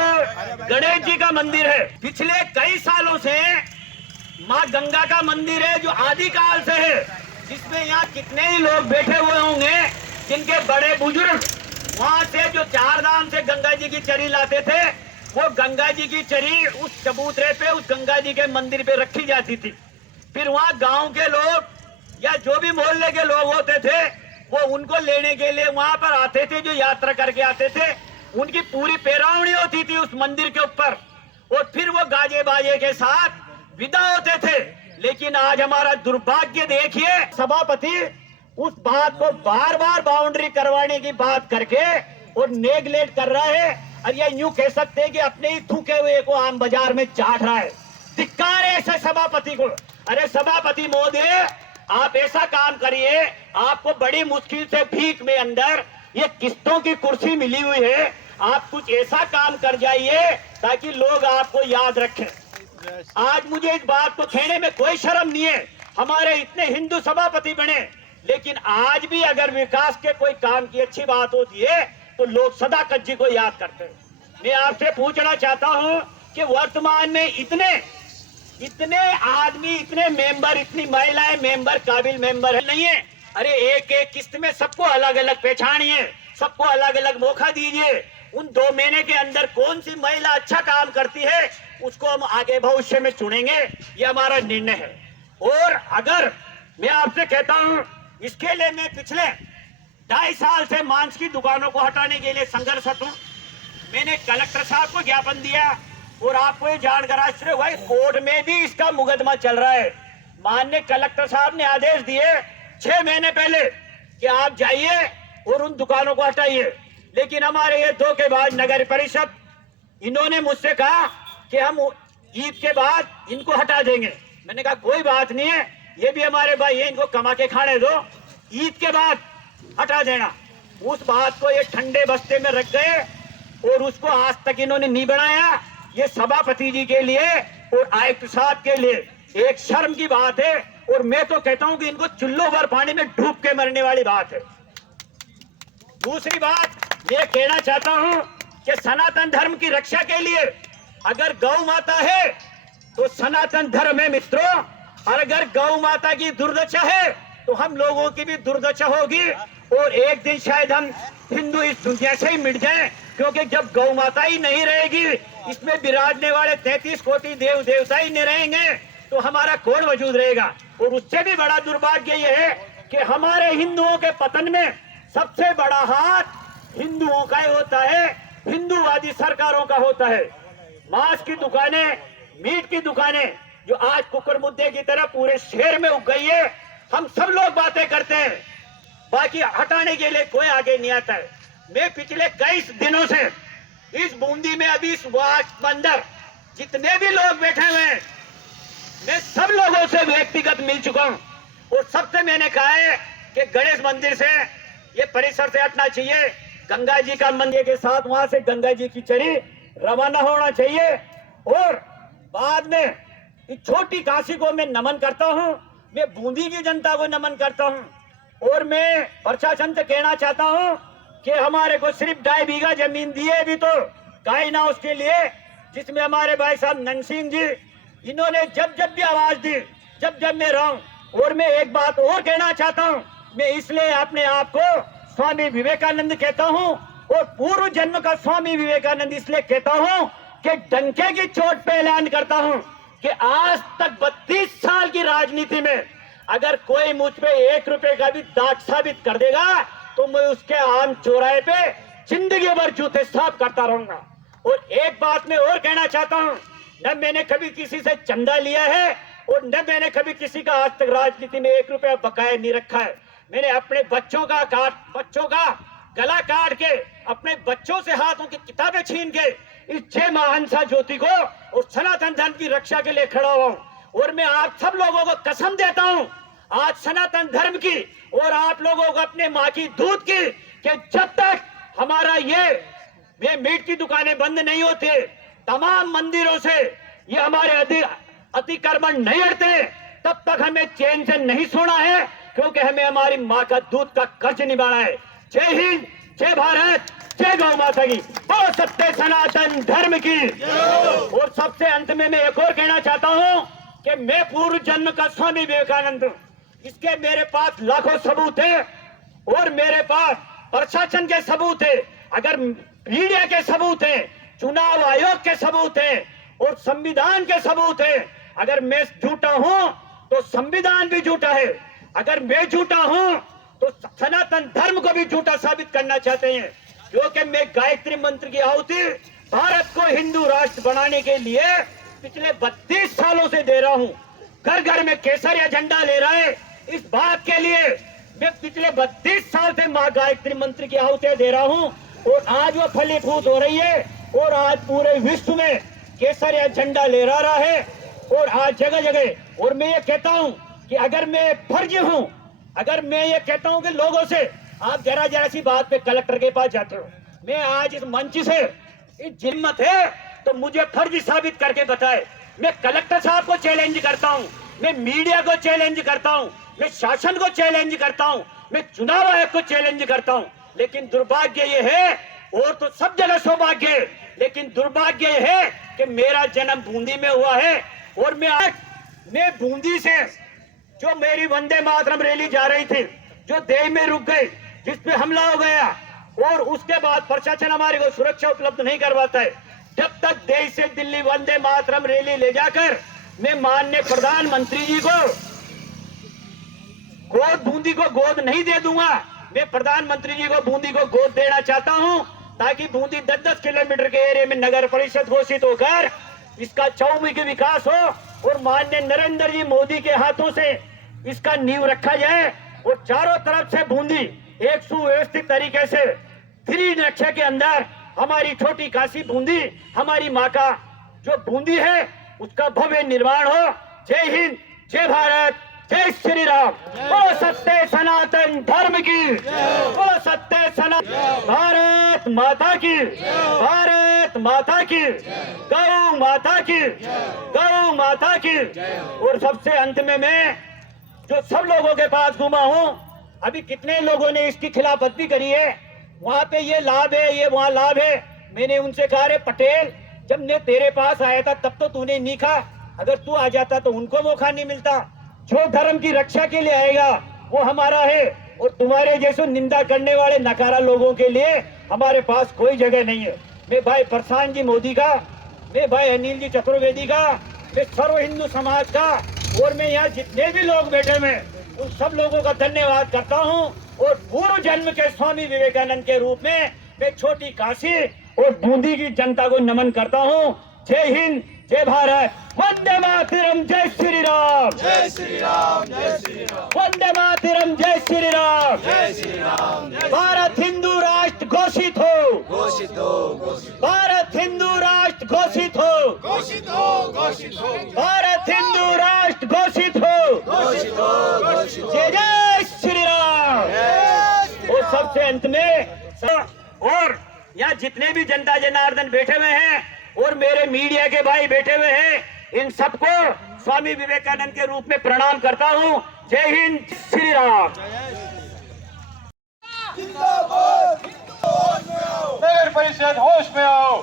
गणेश जी का मंदिर है, पिछले कई सालों से माँ गंगा का मंदिर है जो आदिकाल से है, जिसमें यहाँ कितने ही लोग बैठे हुए होंगे जिनके बड़े बुजुर्ग वहां से जो 4 धाम से गंगा जी की चरी लाते थे, वो गंगा जी की चरी उस चबूतरे पे, उस गंगा जी के मंदिर पे रखी जाती थी। फिर वहां गांव के लोग या जो भी मोहल्ले के लोग होते थे वो उनको लेने के लिए वहां पर आते थे, जो यात्रा करके आते थे, उनकी पूरी पैरावनी होती थी उस मंदिर के ऊपर, और फिर वो गाजे बाजे के साथ विदा होते थे। लेकिन आज हमारा दुर्भाग्य देखिए, सभापति उस बात को बार बार बाउंड्री करवाने की बात करके और नेगलेक्ट कर रहा है, और ये यूं कह सकते हैं कि अपने ही थूके हुए को आम बाजार में चाट रहा है। धिक्कार है ऐसे सभापति को। अरे सभापति महोदय, आप ऐसा काम करिए, आपको बड़ी मुश्किल से भीख में अंदर ये किस्तों की कुर्सी मिली हुई है, आप कुछ ऐसा काम कर जाइए ताकि लोग आपको याद रखें। आज मुझे इस बात को कहने में कोई शर्म नहीं है, हमारे इतने हिंदू सभापति बने, लेकिन आज भी अगर विकास के कोई काम की अच्छी बात होती है तो लोग सदाकत जी को याद करते हैं। मैं आपसे पूछना चाहता हूं कि वर्तमान में इतने आदमी, इतने मेंबर, इतनी महिलाएं मेंबर, काबिल मेंबर है नहीं है। अरे एक एक किस्त में सबको अलग अलग पहचानिए, सबको अलग अलग मौका दीजिए। उन 2 महीने के अंदर कौन सी महिला अच्छा काम करती है उसको हम आगे भविष्य में चुनेंगे, ये हमारा निर्णय है। और अगर मैं आपसे कहता हूं, इसके लिए मैं पिछले 2.5 साल से मांस की दुकानों को हटाने के लिए संघर्षरत हूं। मैंने कलेक्टर साहब को ज्ञापन दिया, और आपको ये जानकर आश्चर्य हुआ, कोर्ट में भी इसका मुकदमा चल रहा है। माननीय कलेक्टर साहब ने आदेश दिए 6 महीने पहले कि आप जाइए और उन दुकानों को हटाइए, लेकिन हमारे ये धोखेबाज नगर परिषद, इन्होंने मुझसे कहा कि हम ईद के बाद इनको हटा देंगे। मैंने कहा कोई बात नहीं है, ये भी हमारे भाई है, इनको कमा के खाने दो, ईद के बाद हटा देना। उस बात को ये ठंडे बस्ते में रख गए और उसको आज तक इन्होंने नहीं बढ़ाया। ये सभापति जी के लिए और आयुक्त साहब के लिए एक शर्म की बात है, और मैं तो कहता हूं कि इनको चुल्लों भर पानी में डूब के मरने वाली बात है। दूसरी बात मैं कहना चाहता हूं कि सनातन धर्म की रक्षा के लिए अगर गौ माता है तो सनातन धर्म है मित्रों, और अगर गौ माता की दुर्दशा है तो हम लोगों की भी दुर्दशा होगी, और एक दिन शायद हम हिंदू इस दुनिया से ही मिट जाएं, क्योंकि जब गौ माता ही नहीं रहेगी, इसमें विराजने वाले 33 कोटि देव देवता ही नहीं रहेंगे, तो हमारा कौन वजूद रहेगा। और उससे भी बड़ा दुर्भाग्य यह है कि हमारे हिंदुओं के पतन में सबसे बड़ा हाथ हिंदुओं का ही होता है, हिंदूवादी सरकारों का होता है। मांस की दुकानें, मीट की दुकानें जो आज कुकर मुद्दे की तरह पूरे शहर में उग गई है, हम सब लोग बातें करते हैं, बाकी हटाने के लिए कोई आगे नहीं आता है। मैं पिछले कई दिनों से इस बूंदी में, अभी इस वार्ड अंदर जितने भी लोग बैठे हुए हैं, मैं सब लोगों से व्यक्तिगत मिल चुका हूं, और सबसे मैंने कहा है कि गणेश मंदिर से, ये परिसर से हटना चाहिए। गंगा जी का मंदिर के साथ वहां से गंगा जी की चरी रवाना होना चाहिए। और बाद में इस छोटी काशी को मैं नमन करता हूं, मैं बूंदी की जनता को नमन करता हूं, और मैं प्रशासन से कहना चाहता हूं कि हमारे को सिर्फ 2.5 बीघा जमीन दी है अभी तो काइना ना उसके लिए, जिसमें हमारे भाई साहब नंद सिंह जी, इन्होंने जब जब भी आवाज दी, जब जब मैं रहूं। और मैं एक बात और कहना चाहता हूं, मैं इसलिए अपने आप को स्वामी विवेकानंद कहता हूं, और पूर्व जन्म का स्वामी विवेकानंद इसलिए कहता हूं कि डंके की चोट पे ऐलान करता हूं कि आज तक 32 साल की राजनीति में अगर कोई मुझ पे 1 रुपए का भी दाग साबित कर देगा तो मैं उसके आम चौराहे पे जिंदगी भर जूते साफ करता रहूंगा। और एक बात मैं और कहना चाहता हूं, न मैंने कभी किसी से चंदा लिया है, और न मैंने कभी किसी का आज तक राजनीति में 1 रुपया बकाया नहीं रखा है। मैंने अपने बच्चों का गला काट के, अपने बच्चों से हाथों की किताबें छीन के इस जय महानसा ज्योति को और सनातन धर्म की रक्षा के लिए खड़ा हुआ हूं। और मैं आप सब लोगों को कसम देता हूं, आज सनातन धर्म की और आप लोगों को अपने माँ की दूध की, कि जब तक हमारा ये मीट की दुकानें बंद नहीं होते, तमाम मंदिरों से ये हमारे अतिक्रमण नहीं हटते, तब तक हमें चैन से नहीं सोना है, क्योंकि हमें हमारी माँ का दूध का कर्ज निभाना है। जय हिंद, जय भारत, जय गौ माता की, और सत्य सनातन धर्म की। और सबसे अंत में मैं एक और कहना चाहता हूं कि मैं पूर्व जन्म का स्वामी विवेकानंद हूं। इसके मेरे पास लाखों सबूत है, और मेरे पास प्रशासन के सबूत है, अगर मीडिया के सबूत है, चुनाव आयोग के सबूत है, और संविधान के सबूत है। अगर मैं झूठा हूं तो संविधान भी झूठा है, अगर मैं झूठा हूं तो सनातन धर्म को भी झूठा साबित करना चाहते हैं, क्योंकि मैं गायत्री मंत्र की आहुति भारत को हिंदू राष्ट्र बनाने के लिए पिछले 32 सालों से दे रहा हूँ। घर घर में केसरिया झंडा ले रहा है, इस बात के लिए मैं पिछले 32 साल से माँ गायत्री मंत्र की आहुति दे रहा हूँ, और आज वो फलीभूत हो रही है, और आज पूरे विश्व में केसरिया झंडा लहरा रहा है, और आज जगह जगह। और मैं ये कहता हूँ कि अगर मैं फर्ज हूँ, अगर मैं ये कहता हूँ कि लोगों से आप जरा सी बात पे कलेक्टर के पास जाते हो, मैं आज इस मंच से इस जिम्मत है तो मुझे फर्ज साबित करके बताए। मैं कलेक्टर साहब को चैलेंज करता हूँ, मैं मीडिया को चैलेंज करता हूँ, मैं शासन को चैलेंज करता हूँ, मैं चुनाव आयोग को चैलेंज करता हूँ। लेकिन दुर्भाग्य ये है, और तो सब जगह सौभाग्य है, लेकिन दुर्भाग्य ये है कि मेरा जन्म बूंदी में हुआ है, और मैं बूंदी से जो मेरी वंदे मातरम रैली जा रही थी, जो देह में रुक गई, जिसपे हमला हो गया, और उसके बाद प्रशासन हमारे को सुरक्षा उपलब्ध नहीं करवाता है, जब तक देश से दिल्ली वंदे मातरम रैली ले जाकर मैं माननीय प्रधानमंत्री जी को गोद, बूंदी को गोद नहीं दे दूंगा। मैं प्रधानमंत्री जी को बूंदी को गोद देना चाहता हूं, ताकि बूंदी 10-10 किलोमीटर के एरिया में नगर परिषद घोषित होकर इसका चौमुखी विकास हो, और माननीय नरेंद्र जी मोदी के हाथों से इसका नींव रखा जाए, और चारों तरफ से बूंदी एक सुव्यवस्थित तरीके से 3 नक्शे के अंदर हमारी छोटी काशी बूंदी, हमारी माँ का जो बूंदी है उसका भव्य निर्माण हो। जय हिंद, जय भारत, जय श्री राम। बोलो सत्य सनातन धर्म की, बोलो सत्य सनातन, भारत माता की, भारत माता की, गौ माता की, गौ माता की। और सबसे अंत में मैं जो सब लोगों के पास घूमा हूँ, अभी कितने लोगों ने इसकी खिलाफत भी करी है, वहां पे ये लाभ है, ये वहां लाभ है। मैंने उनसे कहा, रे पटेल, जब मैं तेरे पास आया था तब तो तूने नहीं कहा, अगर तू आ जाता तो उनको मौका नहीं मिलता। जो धर्म की रक्षा के लिए आएगा वो हमारा है, और तुम्हारे जैसे निंदा करने वाले नकारा लोगों के लिए हमारे पास कोई जगह नहीं है। मैं भाई प्रशांत जी मोदी का, मैं भाई अनिल जी चतुर्वेदी का, मैं सर्व हिंदू समाज का, और मैं यहाँ जितने भी लोग बैठे हुए उन सब लोगों का धन्यवाद करता हूँ। और पूर्व जन्म के स्वामी विवेकानंद के रूप में मैं छोटी काशी और बूंदी की जनता को नमन करता हूँ। जय हिंद, जय भारत, वंदे मातरम, जय श्री राम, जय श्री राम, जय श्री राम, वंदे मातरम, जय श्री राम, जय श्री राम। भारत हिंदू राष्ट्र घोषित हो, घोषित हो, भारत हिंदू राष्ट्र घोषित हो, घोषित हो, घोषित हो, भारत हिंदू राष्ट्र घोषित हो, घोषित हो, घोषित हो। जय जय श्री राम। और सबसे अंत में और यहाँ जितने भी जनता जनार्दन बैठे हुए हैं और मेरे मीडिया के भाई बैठे हुए हैं, इन सबको स्वामी विवेकानंद के रूप में प्रणाम करता हूँ। जय हिंद, श्री राम। नगर परिषद होश में आओ,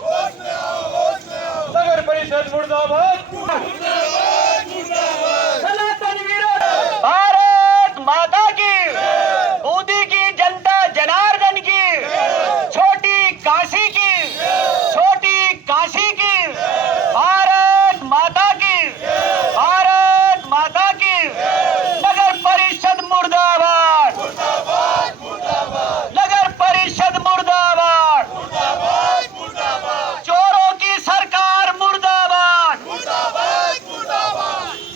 नगर परिषद मुर्दाबाद, सनातन विरोध, भारत माता की, बूंदी की जनता जनार्दन की, छोटी काशी की, छोटी काशी की, भारत माता की, भारत माता की, नगर परिषद मुर्दाबाद, नगर परिषद मुर्दाबाद, चोरों की सरकार मुर्दाबाद,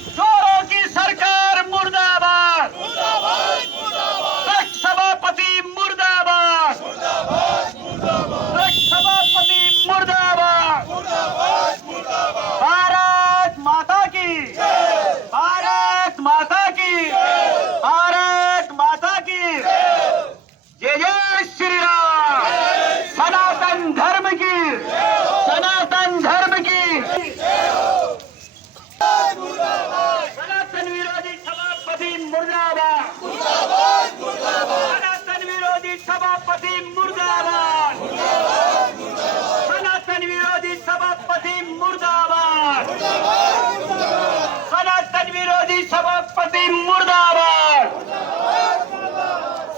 चोरों की सरकार मुर्दाबाद, सभापति मुर्दाबाद, सभापति मुर्दाबाद, भारत माता की, भारत माता की, भारत माता की। जय जय श्री राम। सनातन धर्म की, सनातन धर्म की, सनातन विरोधी सभापति मुर्दाबाद, सनातन विरोधी सभापति मुर्दाबाद, सनातन विरोधी सभापति मुर्दाबाद, सनातन विरोधी सभापति मुर्दाबाद,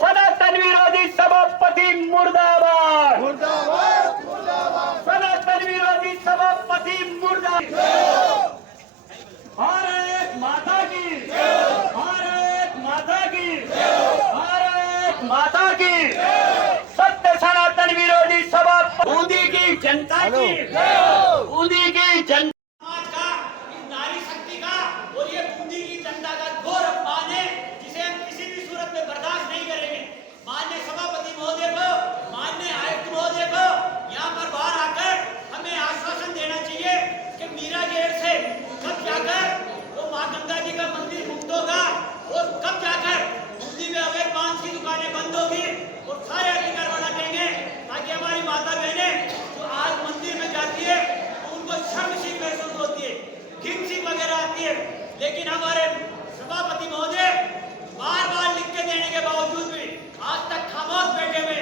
सनातन विरोधी सभापति मुर्दाबाद, सनातन विरोधी सभापति मुर्दाबाद। भारत माता की, भारत माता की, भारत माता की, सत्य सनातन विरोधी सभा बूंदी की जनता की, बूंदी की जनता समाज का, इस नारी शक्ति का और ये बूंदी की जनता का घोर अपमान है, जिसे हम किसी भी सूरत में बर्दाश्त नहीं करेंगे। माननीय सभापति महोदय को, माननीय आयुक्त महोदय को यहाँ पर बाहर आकर हमें आश्वासन देना चाहिए कि मीरा गेट से कब जाकर वो माँ गंगा जी का मंदिर मुक्त होगा और कब जाकर बूंदी में अवैध पान की दुकानें बंद होगी और सारे अतिक्रमण हटेंगे, ताकि हमारी माता बहनें जो आज मंदिर में जाती है उनको शर्मशील महसूस होती है, घिन वगैरह आती है। लेकिन हमारे सभापति महोदय बार बार लिख के देने के बावजूद भी आज तक खामोश बैठे हुए,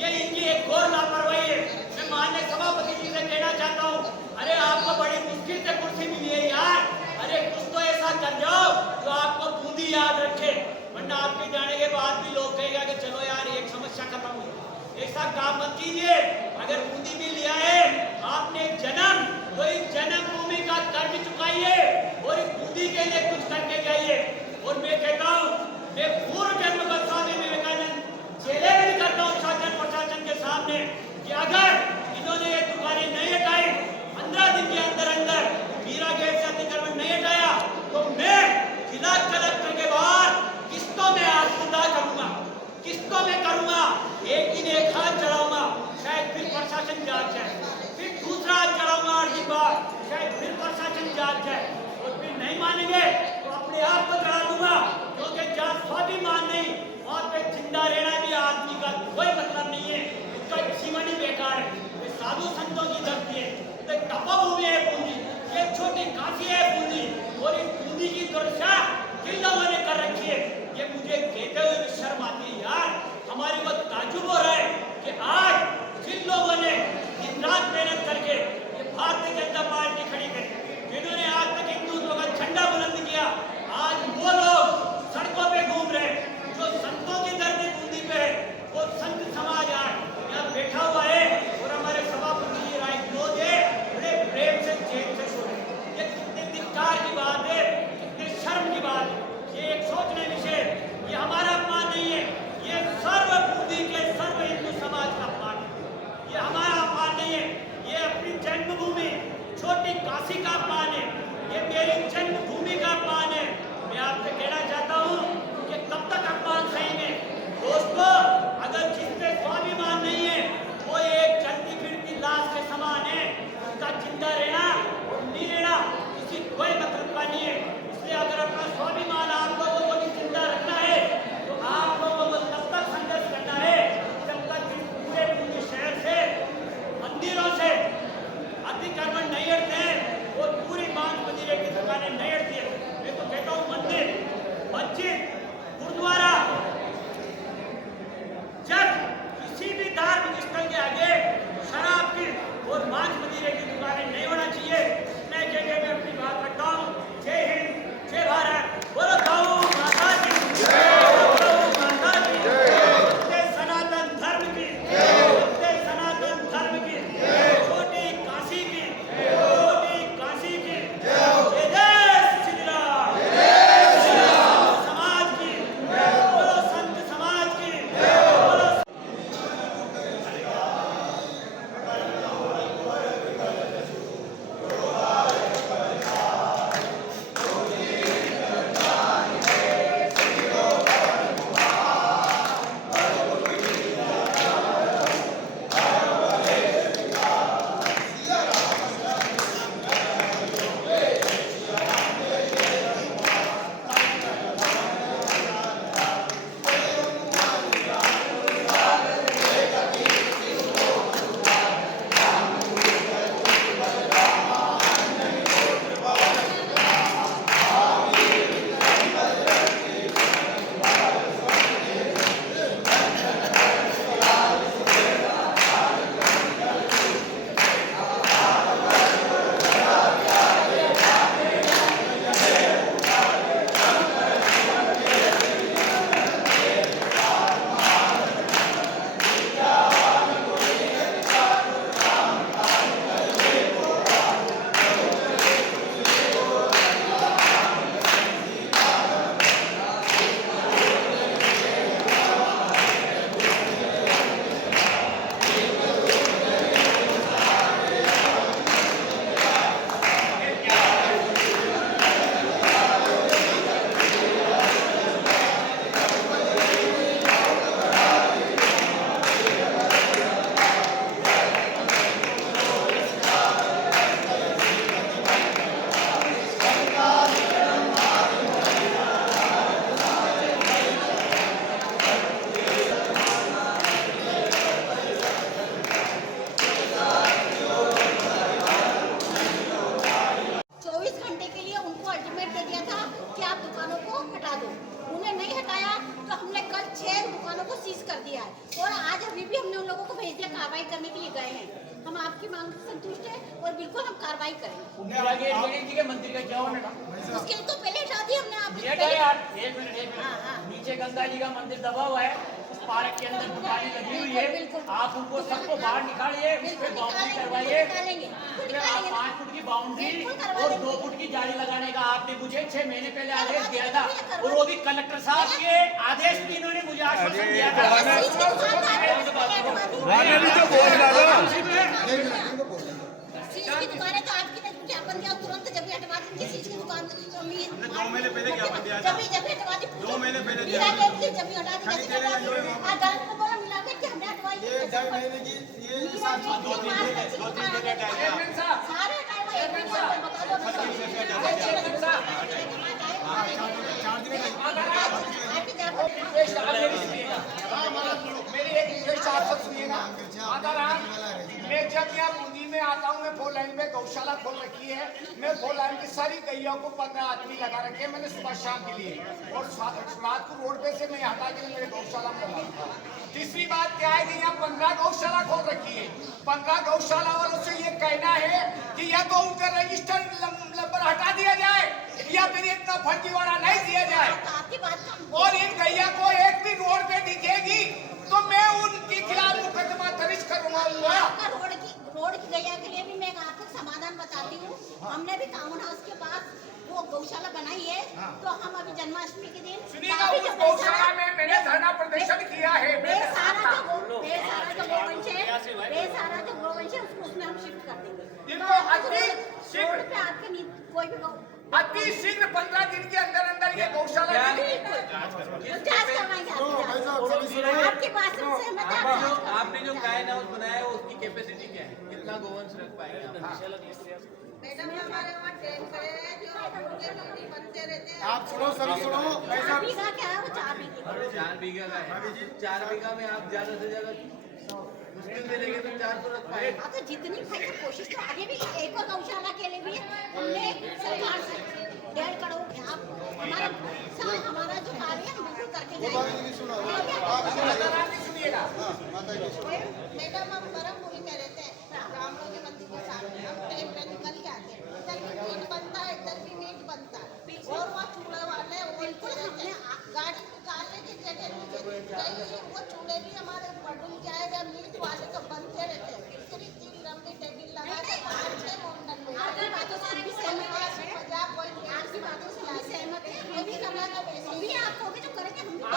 ये इनकी एक घोर लापरवाही है। मैं माननीय सभापति जी से कहना चाहता हूँ, अरे आपको बड़ी मुश्किल से कुर्सी मिली है यार, अरे कुछ तो ऐसा कर जाओ जो आपको बूंदी याद रखे, वरना आपके जाने के बाद भी लोग कहेगा कि चलो यार एक समस्या खत्म हुई। ऐसा काम मत कीजिए। अगर बूंदी भी लिया है आपने जन्म, तो इस जन्मभूमि का कर्ज चुकाइए और इस बूंदी के लिए कुछ करके जाइए। और मैं कहता हूँ, मैं पूर्व जन्म का स्वामी विवेकानंद चैलेंज करता हूँ शासन प्रशासन के सामने कि अगर इन्होंने ये दुकानें नहीं हटाई, 15 दिन के अंदर अंदर मीरा गेट से अतिक्रमण नहीं हटाया, तो मैं जिला कलेक्टर के बाहर किस्तों में आत्मदाह करूंगा, किस्तों में करूंगा। एक दिन एक हाथ चढ़ाऊंगा, शायद फिर प्रशासन जाग जाए, फिर दूसरा हाथ चढ़ाऊंगा 8 दिन बाद, शायद फिर प्रशासन जाग जाए, और फिर नहीं मानेंगे तो अपने आप को चढ़ा दूंगा, क्योंकि जहाँ स्वाभिमान नहीं वहाँ पे जिंदा रहना भी आदमी का कोई मतलब नहीं है, उसका जीवन ही बेकार है। ये साधु संतों की धरती है, तो तपोभूमि है बूंदी, ये छोटी काशी है बूंदी, और इस बूंदी की दुर्दशा जिन लोगों ने कर रखी है, ये मुझे कहते हुए भी शर्म आती है यार। हमारी वो ताजुब हो रहा है कि आज जिन लोगों ने दिन रात मेहनत करके ये भारतीय जनता पार्टी खड़ी करी, जिन्होंने आज तक हिंदुत्व का झंडा बुलंद किया, आज वो लोग सड़कों पे घूम रहे हैं। जो संतों की धरती बूंदी पे है, वो संत समाज आज यहाँ बैठा हुआ है, और हमारे सभापति जी राय विनोद है, बड़े प्रेम से जेल से छोड़े। ये कितने धिक्कार की बात है, कितने शर्म की बात है। ये एक सोचने विषय, ये हमारा अपमान नहीं है, ये सर्व बूंदी के सर्व हिंदू समाज का अपमान है। ये हमारा अपमान नहीं है, ये अपनी जन्मभूमि छोटी काशी का अपमान है, ये मेरी जन्मभूमि का अपमान है। मैं आपसे कहना चाहता हूँ कि कब तक अपमान सहेंगे दोस्तों। अगर जिसपे स्वाभिमान नहीं है वो एक चलती फिरती लाश के समान है, उसका जिंदा रहना और नहीं रहना किसी कोई मतलब का नहीं है। इसलिए अगर अपना स्वाभिमान आप लोगों को भी जिंदा रखना है, तो आप लोगों को तब तक संघर्ष करना है जब तक इस पूरे बूंदी शहर से, मंदिरों से अतिक्रमण नहीं हटते हैं और पूरी मांस मदिरे की दुकानें नहीं हटती है। मैं तो कहता हूँ मंदिर, मस्जिद, गुरुद्वारा, जब किसी भी धार्मिक स्थल के आगे शराब की और मांस मदिरे की दुकानें नहीं होना चाहिए। कार्रवाई करने के लिए गए हैं। हम आपकी मांग से संतुष्ट हैं और बिल्कुल हम कार्रवाई करेंगे। गणेश जी के मंदिर का क्या होना उसके तो पहले हटा दी हमने आप ये क्या यार एक मिनट हाँ। नीचे गंगा जी का मंदिर दबा हुआ है, उस पार्क के अंदर दुकानें लगी हुई है, आप उनको सबको बाहर निकालिए, उस पे बाउंड्री करवाइए, आप 5 फुट की बाउंड्री और 2 फुट की जाली लगाने का आपने मुझे 6 महीने पहले आदेश दिया था, और वो भी कलेक्टर साहब के आदेश भी इन्होंने मुझे आश्वासन दिया था। चीज की दुकानें तो आपकी ने ज्ञापन दिया तुरंत जब भी हटवा दी चीज की दुकान 2 महीने पहले ज्ञापन दिया था, जब भी हटवा दी 2 महीने पहले दिया था, जब भी हटा दी कैसे हटा दी अदालत को बोला मिला के कि हमने हटवाई ये 2 महीने की ये 2-3 दिन का टाइम है सारे टाइम एक दिन में बता दो 4 दिन मेरी एक रिक्वेस्ट आप सब सुनिएगा। मैं जब यहाँ बूंदी में आता हूँ, मैं 4 लाइन में गौशाला खोल रखी है, मैं 4 लाइन की सारी गैया को 15 आदमी लगा रखे हैं मैंने सुबह शाम के लिए, और रात को रोड पे से मैं हटा के मेरे गौशाला में लगा। तीसरी बात क्या है कि यहाँ 15 गौशाला खोल रखी है, 15 गौशाला वालों से ये कहना है कि या तो उनका रजिस्टर नंबर हटा दिया जाए या फिर इतना फर्जीवाड़ा नहीं दिया जाए, और इन गैया को एक भी रोड पे दिखेगी तो मैं उनके खिलाफ मुकदमा दर्ज करवाऊंगा। रोड की गैया के लिए भी मैं आपको समाधान बताती हूँ। हमने भी टाउन हाउस के पास वो गौशाला बनाई है, तो हम अभी जन्माष्टमी के दिन सुनिएगा, उस गौशाला में मैंने धरना प्रदर्शन किया है। सारा जो गोवंश है उसमें हम शिफ्ट कर देंगे। इनको अति शीघ्र पे आपके कोई भी अति शीघ्र 15 दिन के अंदर अंदर ये गौशाला जांच करवाएंगे आपकी बात से। आपने जो गायन हाउस बनाया है उसकी कैपेसिटी क्या है, कितना गोवंश रख पाएंगे मैडम हमारे वहाँ टैंक है जो बनते रहते हैं। आप सुनो सभी सुनो। 4 बीघा क्या है वो 4 बीघे 4 बीघा का है, 4 बीघा में आप ज्यादा से ज्यादा मुश्किल में लेंगे तो 400 रख पाएंगे। हाँ तो जितनी भाई कोशिश तो आगे भी एक और गौशाला के लिए भी हमने सरकार से 1.5 करोड़ आप हमारा जो कार्य है हम बिल्कुल करके जाएंगे। मैडम हम परमपुरी में रहते हैं, रामलों के मंदिर के सामने हम ट्रेन पे निकल के आते हैं, इधर भी मीट बनता है, इधर भी मीट बनता है, और वहाँ चूल्हे वाले बिल्कुल हमने गाड़ी निकालने की जगह नहीं, वो चूल्हे भी हमारे पड़ूल जाएगा, मीट वाले तो बनते रहते हैं, इतनी 3 लंबी टेबल लगा के आपकी बातों से भी सहमत है, पंजाब कोई आपकी बातों से भी सहमत है, ये भी करना हम भी आपको भी जो करेंगे जिन्होंने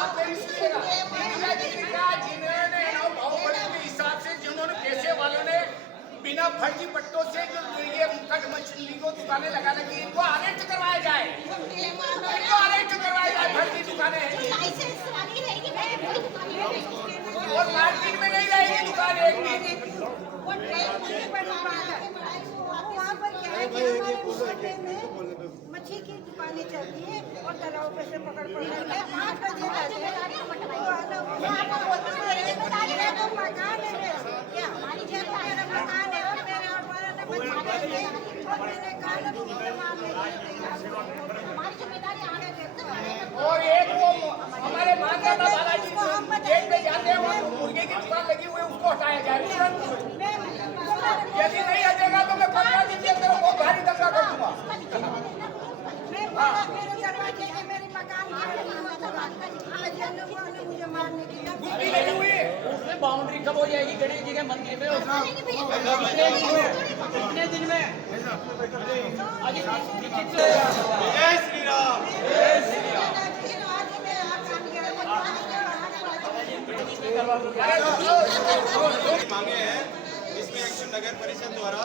बाहुबली के हिसाब से जिन्होंने पैसे वालों ने बिना फर्जी पट्टों से जो ये मुकट मछली को दुकानें लगा लगी, इनको अरेस्ट करवाया जाए, इनको अरेस्ट करवाया जाए। फर्जी दुकानें लाइसेंस वाली रहेगी, और मार्केट में नहीं रहेगी दुकान एक भी। वहाँ पर क्या है कि हमारे मोहल्ले में मच्छी की दुकानें चलती है और तालाब पे से पकड़ है 8 बजे रहते हैं, मकान है क्या हमारी मेरा मकान है और मेरे और मैंने कहा हमारी जिम्मेदारी आगे और एक वो हमारे माता बालाजी गेट पे जाते हैं, वहाँ मुर्गे की दुकान लगी हुई है, उसको हटाया जाए तुरंत। यदि नहीं हटेगा तो मैं 15 दिन के अंदर बहुत भारी दंगा कर दूंगा। गुत्ती लगी हुई है, उसमें बाउंड्री कब हो जाएगी गणेश जी के मंदिर में? कितने दिन में? जय श्री राम। मांगे हैं, इसमें एक्शन नगर परिषद द्वारा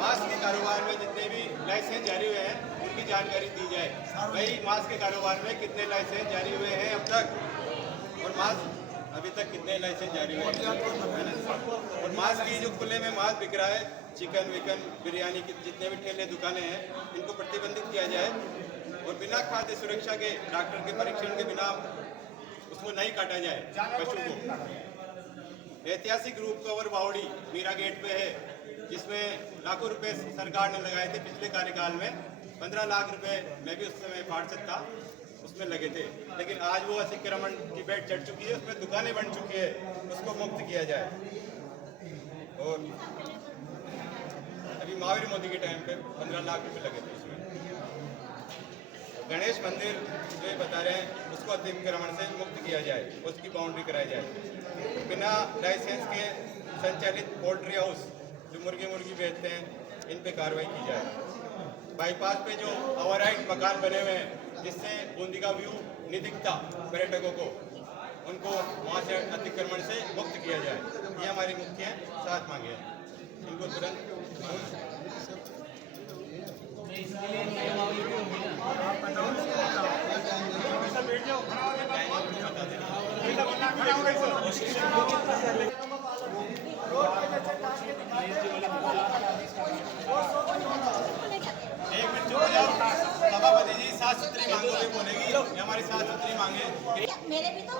मास्क के कारोबार में जितने भी लाइसेंस जारी हुए हैं उनकी जानकारी दी जाए। भाई मास्क के कारोबार में कितने लाइसेंस जारी हुए हैं अब तक, और मास्क अभी तक कितने लाइसेंस जारी हुए हैं, और मास्क की जो खुले में मास्क बिक रहा है, चिकन विकन बिरयानी की जितने भी ठेले दुकानें हैं इनको प्रतिबंधित किया जाए, और बिना खाद्य सुरक्षा के डॉक्टर के परीक्षण के बिना उसको नहीं काटा जाए पशु को। ऐतिहासिक रूप कवर बावड़ी मीरा गेट पे है, जिसमें लाखों रुपए सरकार ने लगाए थे पिछले कार्यकाल में, 15 लाख रुपए मैं भी उस समय पार्षद था, उसमें लगे थे, लेकिन आज वो अतिक्रमण की बेट चढ़ चुकी है, उसमें दुकानें बन चुकी है, उसको मुक्त किया जाए। और अभी महावीर मोदी के टाइम पे 15 लाख रुपए लगे थे उसमें। गणेश मंदिर जो ये बता रहे हैं उसको अतिक्रमण से मुक्त किया जाए, उसकी बाउंड्री कराई जाए। बिना लाइसेंस के संचालित पोल्ट्री हाउस जो मुर्गी बेचते हैं, इन पे कार्रवाई की जाए। बाईपास पे जो ओवरहाइट मकान बने हुए हैं जिससे बूंदी का व्यू नहीं दिखता पर्यटकों को, उनको वहाँ से अतिक्रमण से मुक्त किया जाए। ये हमारी मुख्य 7 मांगे हैं, इनको तुरंत सभापति जी 7 सूत्री मांगों पे बोलेगी, ये हमारी 7 सूत्री मांगे। मेरे भी तो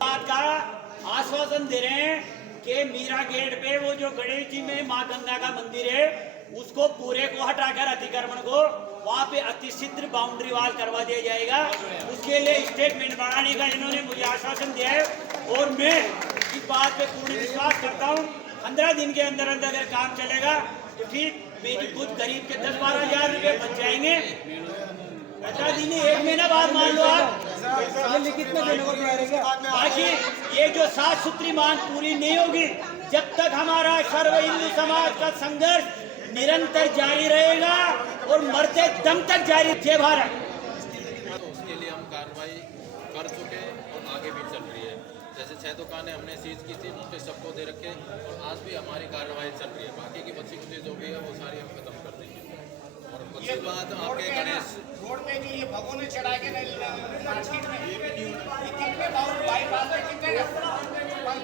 बात का आश्वासन दे रहे हैं कि मीरा गेट पे वो जो गणेश जी में माँ गंगा का मंदिर है उसको पूरे को हटाकर अतिक्रमण को वहाँ पे अतिशीघ्र बाउंड्री वाल करवा दिया जाएगा। उसके लिए स्टेटमेंट बनाने का इन्होंने मुझे आश्वासन दिया है और मैं इस बात पे पूर्ण विश्वास करता हूँ 15 दिन के अंदर अंदर अगर काम चलेगा तो फिर मेरी कुछ गरीब के 10-12 हजार रुपये बच जाएंगे। 15 दिन, 1 महीना बाद मान लो आप। बाकी ये जो 7 सूत्री मांग पूरी नहीं होगी जब तक हमारा सर्व हिंदू समाज का संघर्ष निरंतर जारी रहेगा और मरते दम तक जारी। जय भारत। उसके लिए हम कार्रवाई कर चुके और आगे भी चल रही है। जैसे 6 दुकानें हमने सीज की थी, उनके सबको दे रखे और आज भी हमारी कार्रवाई चल रही है। बाकी की बची कुछ जो भी है वो सारी हम खत्म कर देंगे। और उसके बाद आपके गणेश रोड पे जो ये भगोने चढ़ा के मार्केट में ये कितने बाईपास में कितने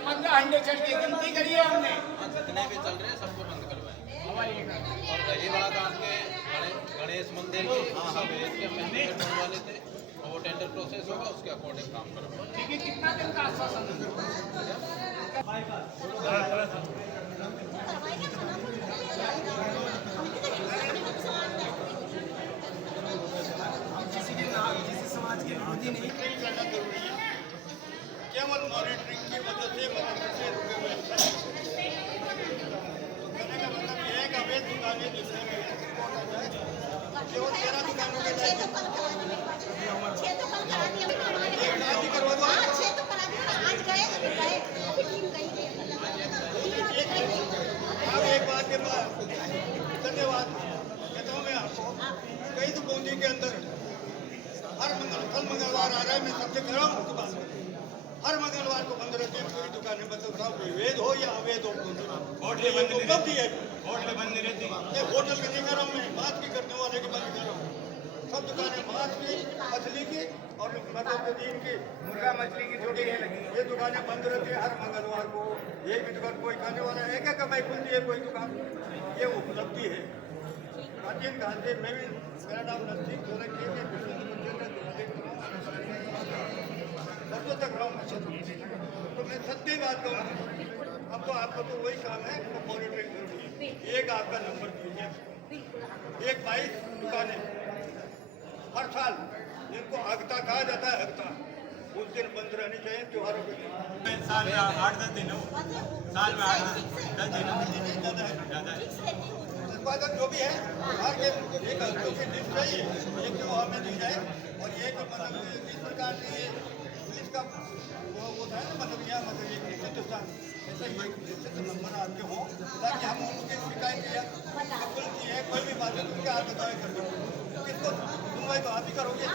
15 अंडे चढ़ के गिनती करी है हमने। जितने भी चल रहे हैं सबको बंद करवाएं। और रही बात आपके गणेश मंदिर की, सब भेज के हमें टेंडर वाले थे और वो टेंडर प्रोसेस होगा, उसके अकॉर्डिंग काम करेंगे। ठीक है, कितना दिन का आश्वासन केवल मॉनिटरिंग की वजह से रुके हुए हैं। कहने का मतलब ये है कि अवैध दुकानें दूसरे में केवल 13 दुकानों के छह तो कल करा दिया। आज गए अभी टीम गई है। अब एक बात के बाद धन्यवाद कहता हूँ मैं आपको। कई तो बूंदी के अंदर हर मंगलवार आ रहा है, मैं सबसे कह रहा हूँ हर मंगलवार को बंद रहती है पूरी दुकानें। मतलब वेद हो या अवैध हो, होटलें बंद नहीं रहती है। होटलें बंद नहीं रहती। होटल की नहीं कर रहा हूँ मैं, बात की करने वाले की बंद कर रहा हूँ। सब दुकानें मांस की, मछली की और मतलब दिन की मुर्गा मछली की छोटी लगी, ये दुकानें बंद रहती है हर मंगलवार को। एक भी दुकान कोई खाने वाला है क्या कमाई खुलती है कोई दुकान? ये उपलब्धि है प्राचीन काल से। मैं भी मेरा नाम नजदीक वर्षों तक रहा हूँ, तो मैं सत्य बात कहूँ। अब तो आपका तो वही काम है, तो मॉनिटरिंग जरूरी है। एक आपका नंबर दीजिए, एक 22 दुकानें हर साल जिनको अगता कहा जाता है, अगता उस दिन बंद रहनी चाहिए त्योहारों के दिन। साल में 8-10 दिन हो, साल में 8-10 दिन ज़्यादा है। जो भी है हर के एक हफ्तों की लिस्ट चाहिए, एक जो हमें दी जाए और एक मतलब इस प्रकार से पुलिस का वो होता है ना, मतलब यह मतलब एक निश्चित स्थान ऐसा ही एक निश्चित नंबर आपके हो ताकि हम उनकी शिकायत या गलती है कोई भी बात है उनके हाथ बताए कर दो। किसको सुनवाई तो आप ही करोगे।